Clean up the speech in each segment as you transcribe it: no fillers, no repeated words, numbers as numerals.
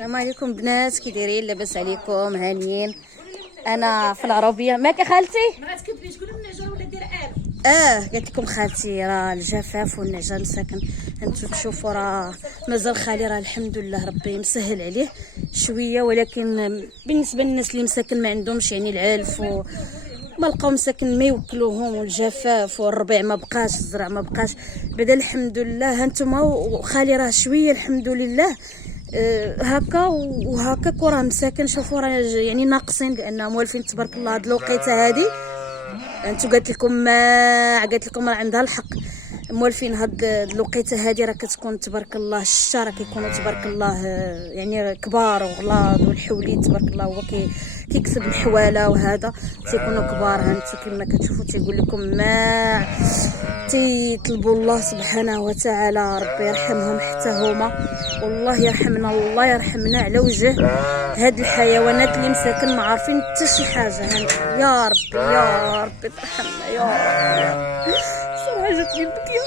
السلام عليكم بنات، كي دايرين؟ لاباس عليكم؟ هانيين؟ انا في العربيه. ماك خالتي؟ ما تكذبيش، قولي النجار ولا دير قالت لكم خالتي راه الجفاف والنعجه ساكن. انتم تشوفوا راه مازال خالي، راه الحمد لله ربي مسهل عليه شويه، ولكن بالنسبه للناس اللي مساكن ما عندهمش يعني العلف ما لقاو مساكن ما يوكلوهم، والجفاف والربيع ما بقاش، الزرع ما بقاش. بعدا الحمد لله هانتوما وخالي راه شويه الحمد لله هكا وهكاك وراه مساكن. شوفوا راه يعني ناقصين لان موالفين تبارك الله هاد الوقيته هادي. انتو قالت لكم راه عندها الحق، موالفين هاد الوقيته هادي راه كتكون تبارك الله الشتا راه كيكونوا تبارك الله يعني كبار وغلاظ، والحوليت تبارك الله هو كيكسب الحواله وهذا تيكونوا كبار. هانتو كما كتشوفوا تيقول لكم ما تيطلبوا الله سبحانه وتعالى ربي يرحمهم حتى هما، والله يرحمنا الله يرحمنا على وجه هاد الحيوانات اللي مساكن ما عارفين حتى شي حاجه. يا ربي يا ربي ترحمنا يا ربي. صراحه جاتني البكيه.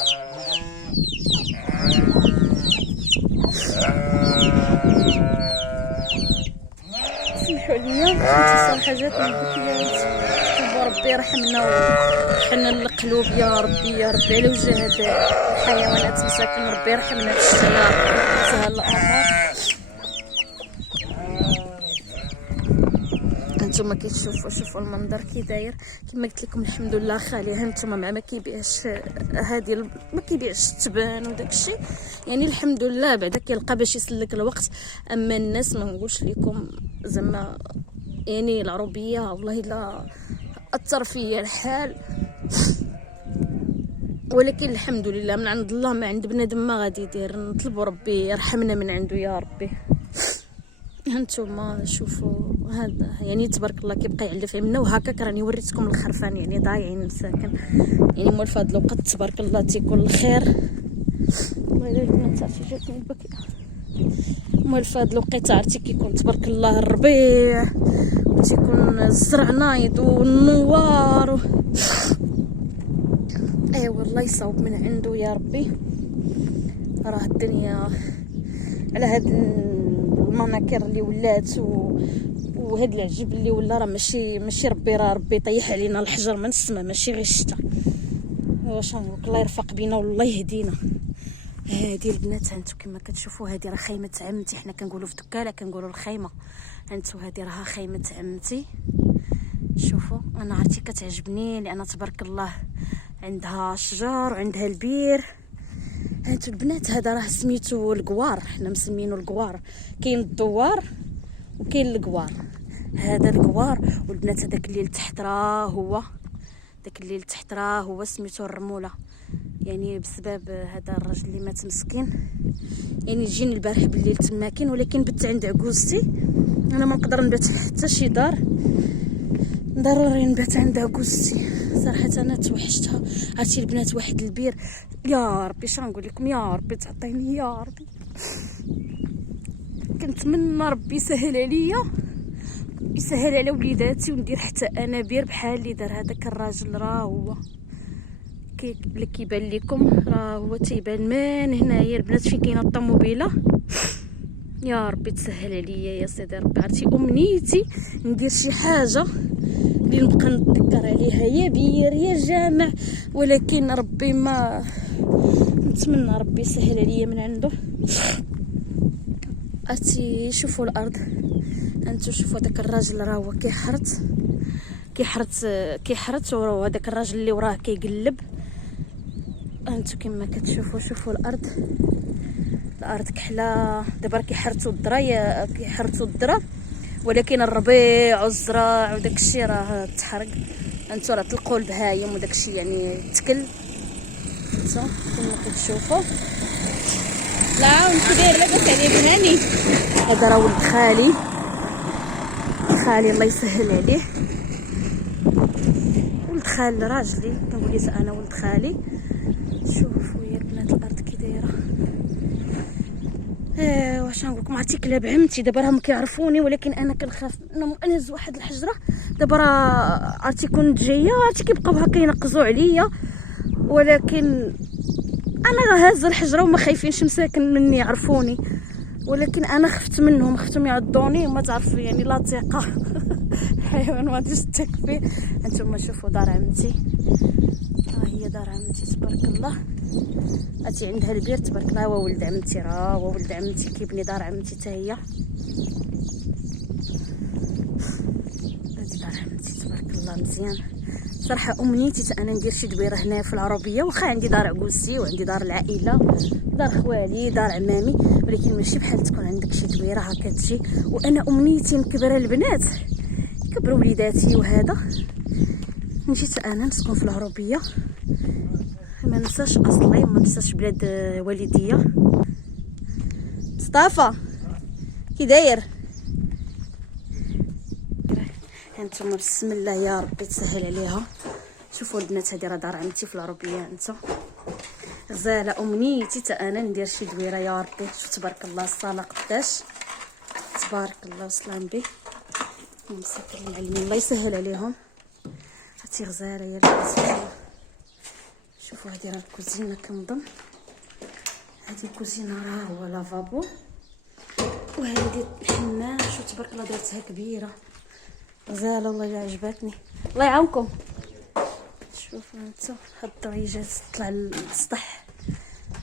سمحوا لي صراحه جاتني البكيه. ربي يرحمنا ويحنن القلوب يا ربي يا ربي على وجه هاد الحيوانات مساكن. ربي يرحمنا بالشتا يا ربي سهل الامور. هانتوما شوفوا المنظر كي داير. كما قلت لكم الحمد لله خالي هانتوما ما كيبيعش هادي ما كيبيعش التبان وداك الشيء، يعني الحمد لله بعدا كيلقى باش يسلك الوقت. اما الناس ما نقولش لكم زعما يعني العربيه والله لا اثر فيا الحال، ولكن الحمد لله من عند الله، ما عند بنادم ما غادي يدير. نطلبوا ربي يرحمنا من عنده يا ربي. هانتوما شوفوا هذا يعني تبارك الله كيبقى يعلف منا وهكاك. راني وريتكم الخرفان يعني ضايعين مساكن، يعني مول فهاد الوقت تبارك الله تيكون الخير. والله الا البنات عرفتي جاتني البكيه. مول فهاد الوقت عرفتي كيكون تبارك الله الربيع وتيكون الزرع نايض والنوار ايوا الله يصاوب من عنده يا ربي. راه الدنيا على هاد المناكر اللي ولات وهاد العجب اللي ولا راه ماشي ربي، راه ربي طيح علينا الحجر من السماء ماشي غير الشتا. واش نقولك الله يرفق بينا والله يهدينا. هادي البنات هانتو كما كتشوفوا هادي راه خيمه عمتي، حنا كنقولوا في دكاله كنقولوا الخيمه. هانتو هادي راها خيمه عمتي. شوفوا انا عرفتي كتعجبني لان تبارك الله عندها شجر وعندها البير. هانتو البنات هذا راه سميتو القوار، حنا مسمينو القوار. كاين الدوار وكاين القوار. هذا القوار والبنات هذاك اللي لتحت راه هو داك اللي لتحت راه هو سميتو الرموله، يعني بسبب هذا الراجل اللي مات مسكين. يعني جيني البارح بالليل تماكن، ولكن بت عند عكوزتي انا ما نقدر نبات حتى شي دار، ضروري نبات عند عكوزتي. صراحه انا توحشتها. عرفتي البنات واحد البير يا ربي شنقول لكم يا ربي تعطيني يا ربي. كنتمنى ربي يسهل عليا يسهل على وليداتي وندير حتى انا بير بحال اللي دار هذاك الراجل. راه هو اللي كيبان لكم راه هو تيبان من هنايا البنات فين كاينه الطوموبيله. يا ربي تسهل عليا يا سيدي ربي. عرفتي امنيتي ندير شي حاجه اللي نبقى نتذكر عليها، يا بير يا جامع، ولكن ربي ما نتمنى ربي يسهل عليا من عنده. عرفتي شوفوا الارض انتو شوفوا داك الراجل راه هو كيحرت وهذاك الراجل اللي وراه كيقلب. انتو كما كتشوفوا شوفوا الارض كحله. دابا كيحرتوا الذره ولكن الربيع والزراع وداك الشيء راه تحرق. انتو راه تلقوا البهايم وداك الشيء يعني تكل. انتو كما كتشوفوا لا وانت داير لاباس عليك هاني. هذا راه ولد خالي الله يسهل عليه. ولد خال راجلي كنقول ليه انا ولد خالي. شوفوا يا البنات الارض كي دايره. واش نقول لكم عرفتي كلاب عمتي دابا راهم كيعرفوني، ولكن انا كنخاف انهم انهز واحد الحجره. دابا راه عرفتي كنت جايه عرفتي كيبقاو هكا ينقزوا عليا، ولكن انا راه هازه الحجره وما خايفينش مساكن مني يعرفوني. ولكن انا خفت منهم، خفتهم يعضوني وما تعرف يعني لا ثقه. حيوان ما غاديش تثق فيه. انتم شوفوا دار عمتي، ها هي دار عمتي تبارك الله. هاتي عندها البير تبارك الله. هو ولد عمتي، راه هو ولد عمتي كيبني دار عمتي حتى هي. هادي دار عمتي تبارك الله مزيان. صراحه امنيتي انا ندير شي دويره هنا في العربيه، واخا عندي دار عكوزتي وعندي دار العائله، دار خوالي، دار عمامي، ولكن ماشي بحال تكون عندك شي دويره هكا تجي. وانا امنيتي نكبر البنات، كبروا وليداتي، وهذا نجيت انا نسكن في العربيه، ما ننساش اصلي وما ننساش بلاد والديا. مصطفى كي داير؟ هانتوما بسم الله يا ربي تسهل عليها. شوفوا البنات، هذه راه دار عمتي في العربيه. انت غزاله امنيتي حتى انا ندير شي دويره يا ربي. شوف تبارك الله الصاله قداش تبارك الله وسلام به. مساكن المعلمين الله يسهل عليهم. هاتي غزاله يا البنات. شوفوا هذه راه الكوزينه كنظن، هذه الكوزينه راه هو لافابو، وهذه الحمام. شوف تبارك الله دارتها كبيره غزاله والله عجبتني. الله يعاونكم. شوفوا انتم هاد الدريجات تطلع للسطح.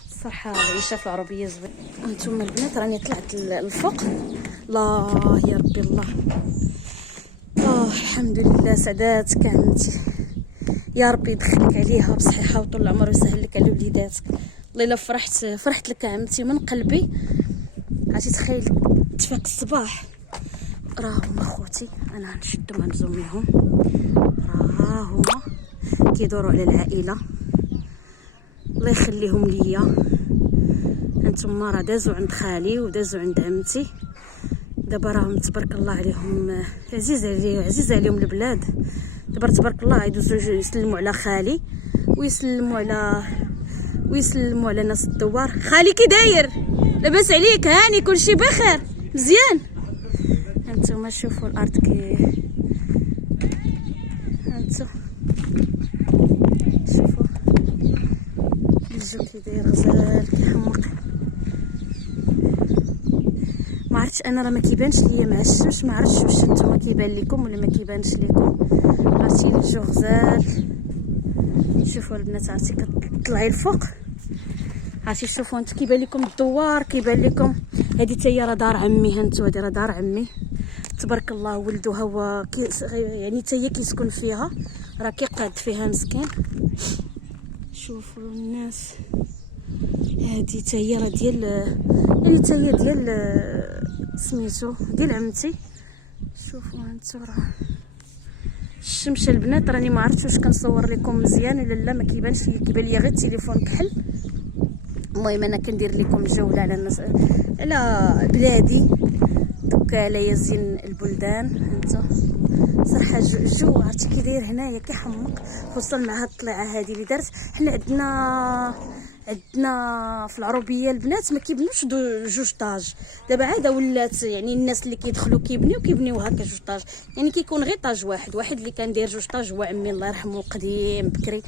الصراحه العيشه في العربيه زوين. انتم البنات راني طلعت الفوق. الله يا ربي الله، الحمد لله سعداتك عمتي، يا ربي يدخلك عليها بصحيحه وطول العمر ويسهل لك على وليداتك. والله الا فرحت لك عمتي من قلبي. عرفتي تخيل تفيق الصباح راه هما خوتي، انا غنشدهم غنزوم لهم، راه هما كيدوروا على العائله الله يخليهم ليا. انتما راه دازوا عند خالي ودازوا عند عمتي، دابا راهم تبارك الله عليهم عزيز عليهم البلاد. دابا تبارك الله يدوزوا يسلموا على خالي ويسلموا على ناس الدوار. خالي كي داير؟ لاباس عليك؟ هاني كلشي بخير مزيان؟ هانتوما شوفوا الارض هانتو شوفوا الجو كي داير غزال كيحمق. ما عرفتش انا راه ما كيبانش ليا مع الشمس، ما عرفتش واش نتوما كيبان لكم ولا ما كيبانش لكم. عرفتي الجو غزال. شوفوا البنات عرفتي كتطلعي الفوق، عرفتي شوفوا انت كيبان لكم الدوار، كيبان لكم. هذه حتى هي راه دار عمي، هانتو هذه راه دار عمي تبارك الله. ولدوها هو يعني حتى هي كيسكن فيها، راه كيقعد فيها مسكين. شوفوا الناس، هذه حتى هي راه ديال يعني حتى هي ديال سميتو ديال عمتي. شوفوا هانتو راه الشمس البنات راني ما عرفتش واش كنصور لكم مزيان ولا لا، ما كيبانش ليا، كيبان ليا غير التليفون كحل. المهم انا كندير لكم جوله على الناس على بلادي، دوكا على يزين البلدان. هانتو صراحه الجو عرفتي كي داير هنايا كيحمق، خصوصا مع هاد الطليعه هذه اللي دارت. حنا عندنا في العربيه البنات ما كيبنوش جوج طاج. دابا عاده ولات يعني الناس اللي كيدخلوا كيبنيو هكا جوج طاج، يعني كيكون غير طاج واحد اللي كان داير جوج طاج هو عمي الله يرحمه قديم بكري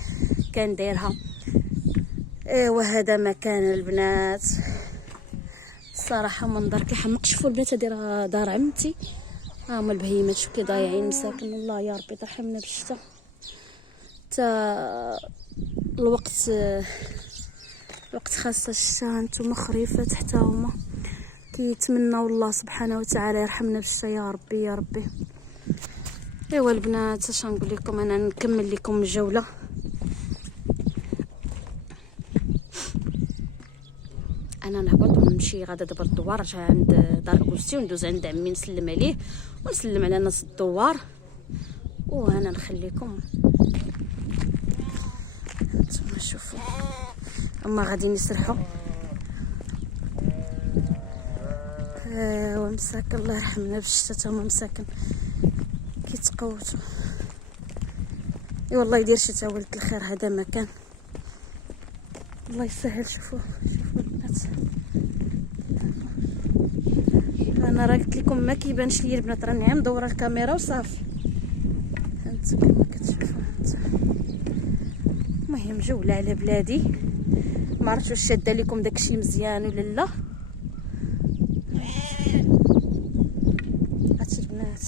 كان دايرها. وهذا مكان البنات الصراحه منظر كيحمق. شوفوا البنات هذه راه دار عمتي، هما البهيمات شوف كي ضايعين مساكن. الله يا ربي ترحمنا بالشتا. تا الوقت خاصه الشتا. هانتوما خريفات حتى هما كيتمناو الله سبحانه وتعالى يرحمنا بالشتا يا ربي يا ربي. ايوا البنات اش نقول لكم، انا نكمل لكم الجوله. انا نهبط ونمشي غادا دابا الدوار، نرجع عند دار كوستي وندوز عند عمي نسلم عليه ونسلم على ناس الدوار، وهنا نخليكم نتوما شوفوا هما غاديين يسرحوا. مساكن الله يرحمنا بالشتا، هما مساكن كيتقوتوا. اي والله يدير شتا ولد الخير، هذا مكان الله يسهل. شوفوا البنات، انا راه قلت لكم ما كيبانش ليا البنات، راني عم مدوره الكاميرا وصافي. هانت كما كتشوفوا هانت. المهم جوله على بلادي، ما عرفتش واش شاده لكم داكشي مزيان ولا لا. عرفتي البنات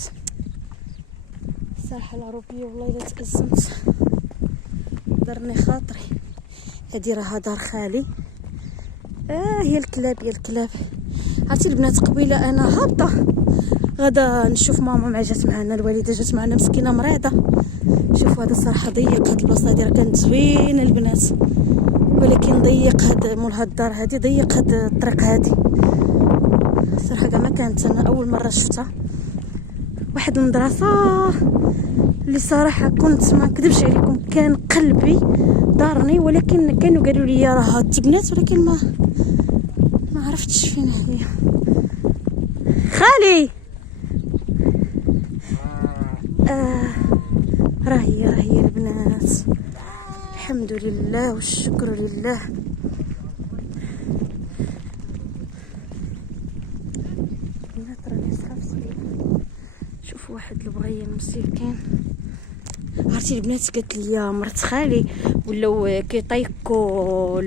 صراحه العروبيه والله الا تأزمت درني خاطري. هادي راها دار خالي. هي الكلاب عرفتي البنات قبيله انا هابطه غدا نشوف ماما ما جات معنا، الوالده جات معنا مسكينه مريضه. شوفوا هذا صراحه ضيق، هاد البلاصه هادي راه كانت زوينه البنات ولكن ضيق هاد مول هاد الدار هادي، ضيق هاد الطريق هادي صراحه كاع ما كانت. انا اول مره شفتها واحد المدرسه اللي صراحه كنت ما نكذبش عليكم كان قلبي دارني، ولكن كانوا قالوا لي راها تبنات ولكن ما عرفتش فين هي. خالي راهي البنات الحمد لله والشكر لله. البنات راني صافي. شوفوا واحد البغيان مسكين عرفتي البنات قالت لي مرت خالي ولاو كيطيقوا